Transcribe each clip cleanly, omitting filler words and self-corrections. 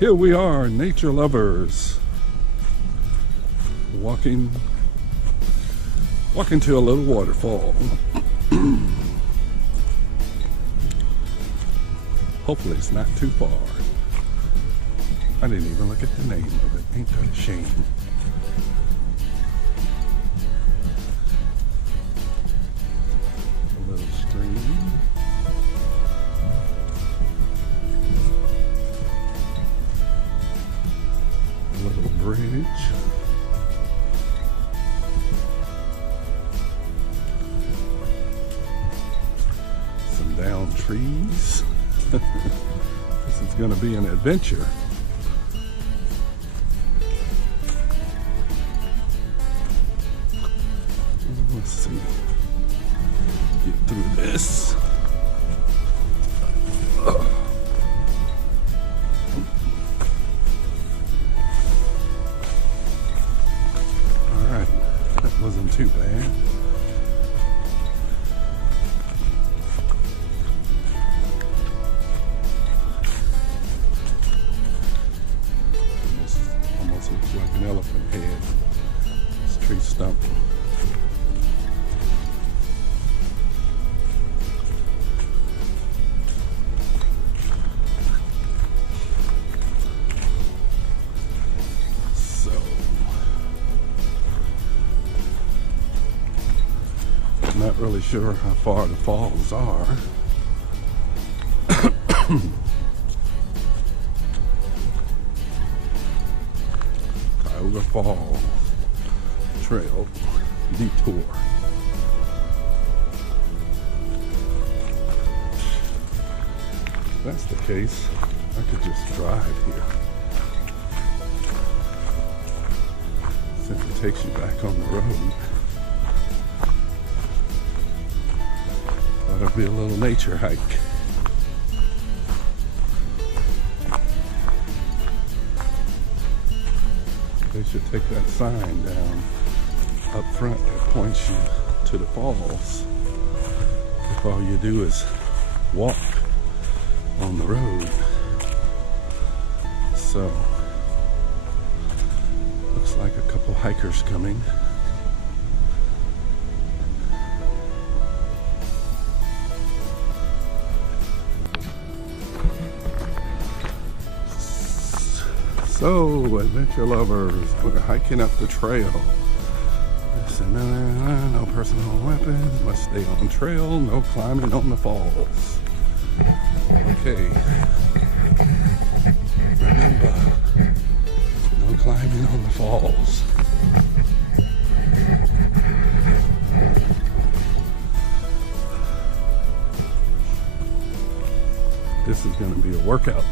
Here we are, nature lovers, walking to a little waterfall. Hopefully it's not too far. I didn't even look at the name of it. Ain't that a shame? A little stream. A little bridge. Some down trees. This is going to be an adventure. Let's see. Get through this. Alright, that wasn't too bad. Almost looks like an elephant head. This tree stump. Not really sure how far the falls are. Tioga Falls Trail detour. If that's the case, I could just drive here. Since it takes you back on the road. That'll be a little nature hike. They should take that sign down up front that points you to the falls. If all you do is walk on the road. So, looks like a couple hikers coming. So, adventure lovers, we're hiking up the trail. No personal weapons, must stay on trail, no climbing on the falls. Okay. Remember, no climbing on the falls. This is going to be a workout.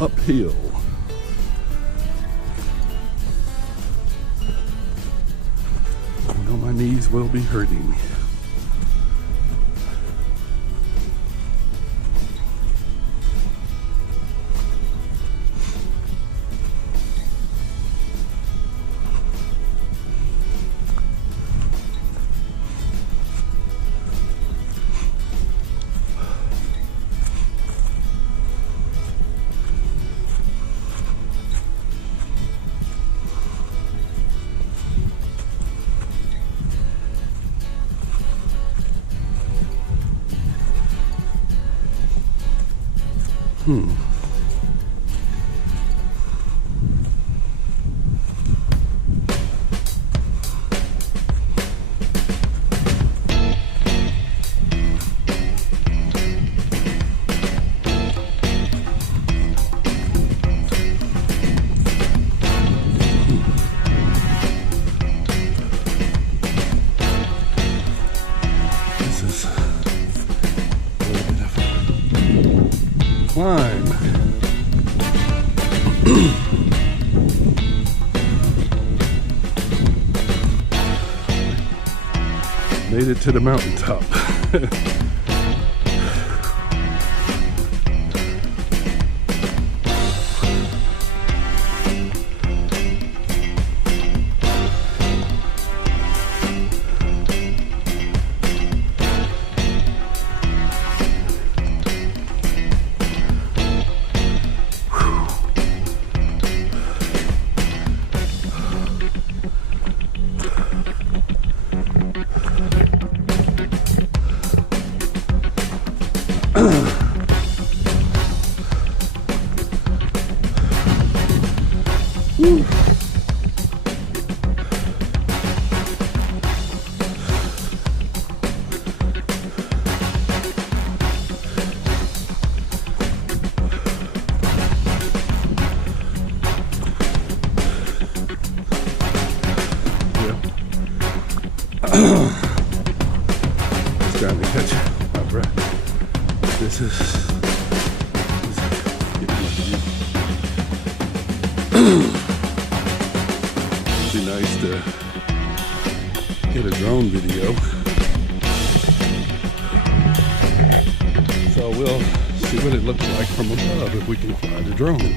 Uphill. I know my knees will be hurting. Climb. Made it to the mountaintop. Be nice to get a drone video. So we'll see what it looks like from above if we can fly the drone.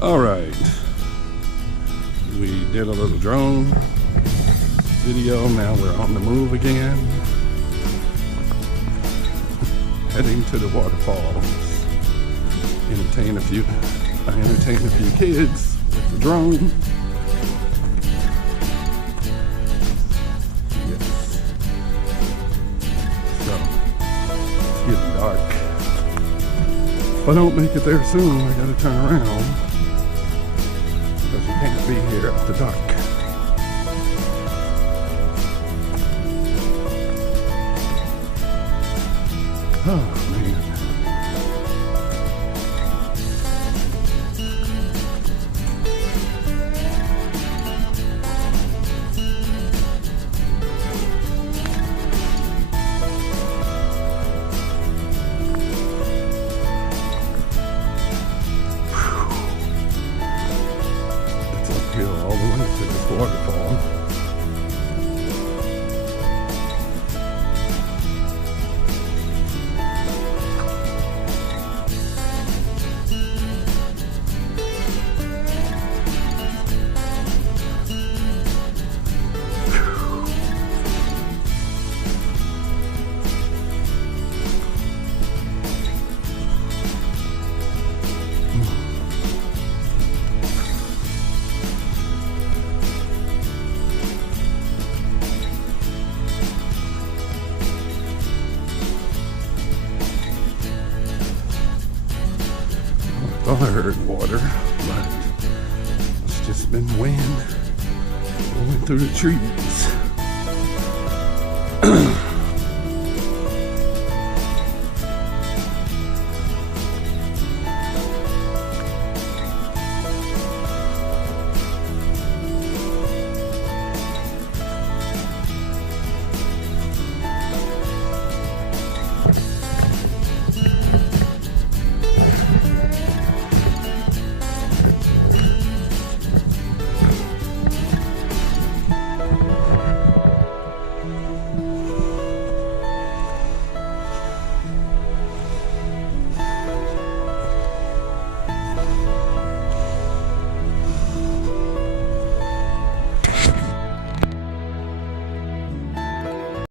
All right, we did a little drone video. Now we're on the move again, heading to the waterfalls. I entertain a few kids, with the drone. Yes. So, it's getting dark. If I don't make it there soon, I gotta turn around. Because you can't be here after dark. Oh, man. It's uphill all the way to this waterfall. I heard water, but it's just been wind blowing through the trees.